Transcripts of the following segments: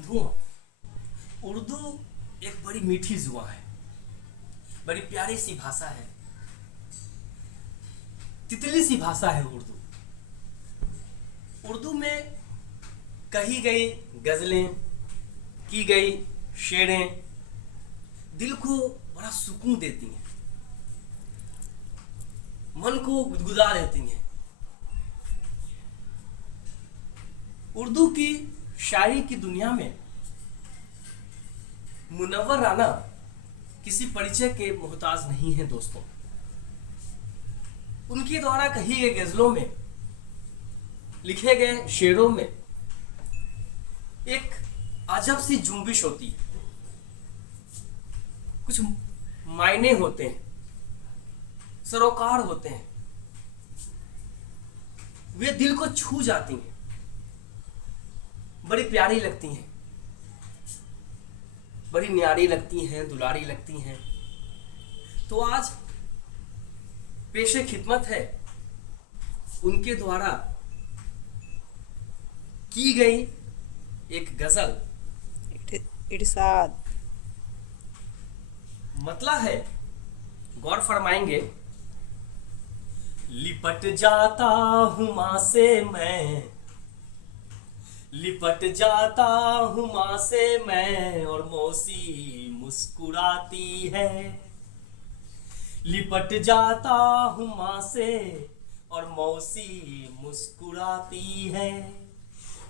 बंधुओं, उर्दू एक बड़ी मीठी जुबान है, बड़ी प्यारी सी भाषा है, तितली सी भाषा है उर्दू। उर्दू में कही गई गजलें, की गई शेरें दिल को बड़ा सुकून देती हैं, मन को गुदगुदा देती हैं। उर्दू की शायरी की दुनिया में मुनव्वर राना किसी परिचय के मोहताज नहीं है दोस्तों। उनके द्वारा कही गई गजलों में, लिखे गए शेरों में एक अजब सी जुम्बिश होती है, कुछ मायने होते हैं, सरोकार होते हैं, वे दिल को छू जाती हैं, बड़ी प्यारी लगती हैं, बड़ी न्यारी लगती हैं, दुलारी लगती हैं। तो आज पेशे खिदमत है उनके द्वारा की गई एक गजल। इरशाद। मतलब है, गौर फरमाएंगे। लिपट जाता हूं मां से मैं, लिपट जाता हूं मां से मैं, और मौसी मुस्कुराती है। लिपट जाता हूं मां से और मौसी मुस्कुराती है।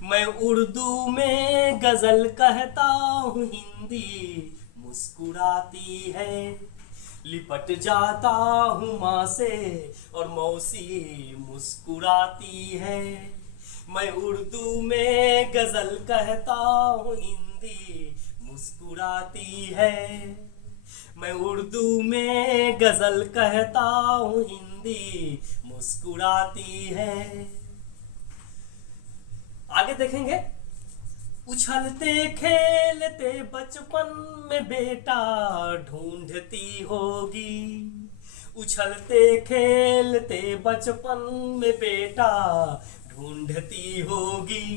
मैं उर्दू में गजल कहता हूं, हिंदी मुस्कुराती है। लिपट जाता हूं मां से और मौसी मुस्कुराती है। मैं उर्दू में गजल कहता हूँ, हिंदी मुस्कुराती है। मैं उर्दू में गजल कहता हूँ, हिंदी मुस्कुराती है। आगे देखेंगे। उछलते खेलते बचपन में बेटा ढूंढती होगी। उछलते खेलते बचपन में बेटा ढूंढती होगी।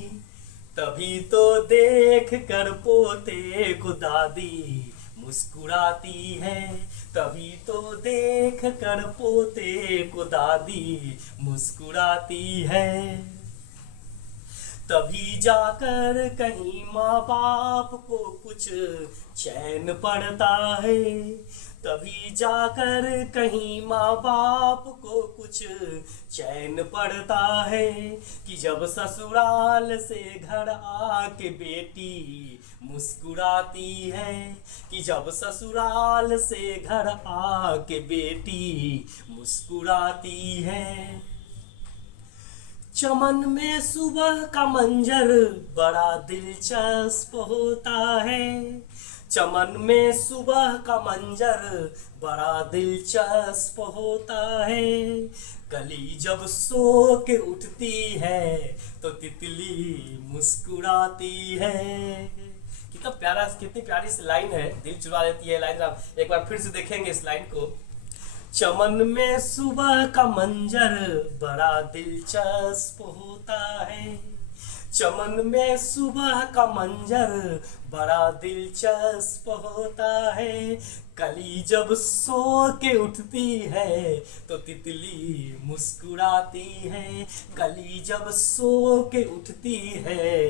तभी तो देख कर पोते को दादी मुस्कुराती है। तभी तो देख कर पोते को दादी मुस्कुराती है। तभी जाकर कहीं माँ बाप को कुछ चैन पड़ता है। तभी जाकर कहीं माँ बाप को कुछ चैन पड़ता है, कि जब ससुराल से घर आके बेटी मुस्कुराती है। कि जब ससुराल से घर आके बेटी मुस्कुराती है। चमन में सुबह का मंजर बड़ा दिलचस्प होता है। चमन में सुबह का मंजर बड़ा दिलचस्प होता है। कली जब सो के उठती है तो तितली मुस्कुराती है। कितना प्यारा, कितनी प्यारी सी लाइन है, दिल चुरा देती है लाइन। आप एक बार फिर से देखेंगे इस लाइन को। चमन में सुबह का मंजर बड़ा दिलचस्प होता है। चमन में सुबह का मंजर बड़ा दिलचस्प होता है। कली जब सो के उठती है तो तितली मुस्कुराती है। कली जब सो के उठती है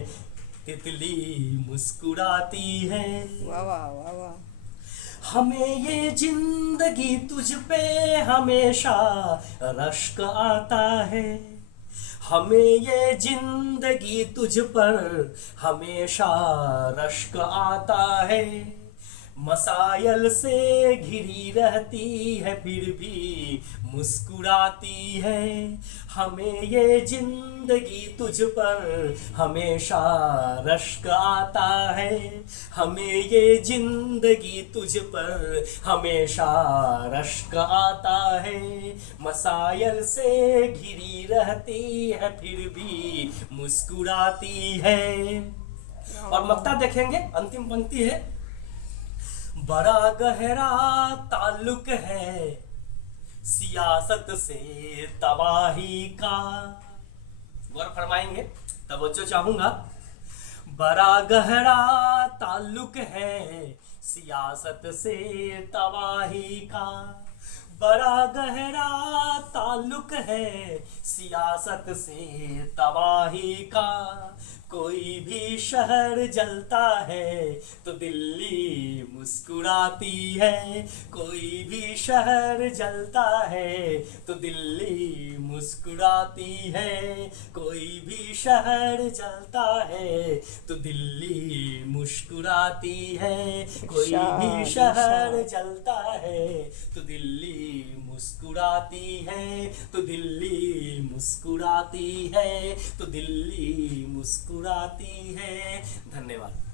तितली मुस्कुराती है। वाह वाह वाह वाह। हमें ये जिंदगी तुझ पे हमेशा रश्क आता है। हमें ये जिंदगी तुझ पर हमेशा रश्क आता है। मसायल से घिरी रहती है फिर भी मुस्कुराती है। हमें ये जिंदगी तुझ पर हमेशा रश्क आता है। हमें ये जिंदगी तुझ पर हमेशा रश्क आता है। मसायल से घिरी रहती है फिर भी मुस्कुराती है। और मक्ता देखेंगे, अंतिम पंक्ति है। बड़ा गहरा ताल्लुक है सियासत से तबाही का। गौर फरमाएंगे, तवज्जो चाहूंगा। बड़ा गहरा ताल्लुक है सियासत से तबाही का, बड़ा गहरा ताल्लुक है सियासत से तबाही का। कोई भी शहर जलता है तो दिल्ली मुस्कुराती है, कोई भी शहर जलता है तो दिल्ली मुस्कुराती है, कोई भी शहर जलता है तो दिल्ली मुस्कुराती है, कोई भी इरशाद, शहर इरशाद। जलता है तो दिल्ली मुस्कुराती है, तो दिल्ली मुस्कुराती है, तो दिल्ली मुस्कुराती है। धन्यवाद।